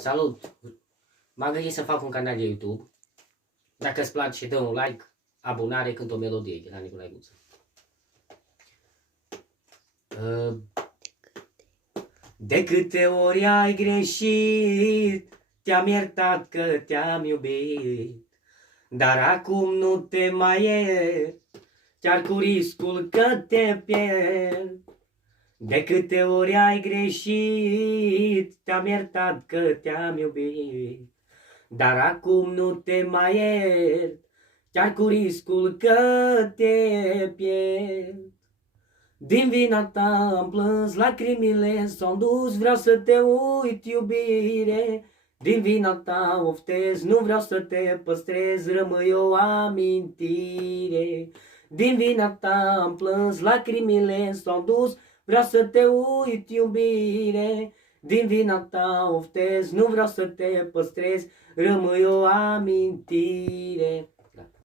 Salut! M-am gândit să fac un canal de YouTube. Dacă îți place, dă un like, abonare, cânt o melodie de la Nicolae Guță. De câte ori ai greșit, te-am iertat că te-am iubit, dar acum nu te mai iert, chiar cu riscul că te pierd. De câte ori ai greșit, te-am iertat că te-am iubit, dar acum nu te mai iert, chiar cu riscul că te pierd. Din vina ta am plâns, lacrimile s-au dus, vreau să te uit, iubire. Din vina ta oftez, nu vreau să te păstrez, rămâi o amintire. Din vina ta am plâns, lacrimile s-au dus, vreau să te uit, iubire. Din vina ta oftez, nu vreau să te păstrez, rămâi o amintire.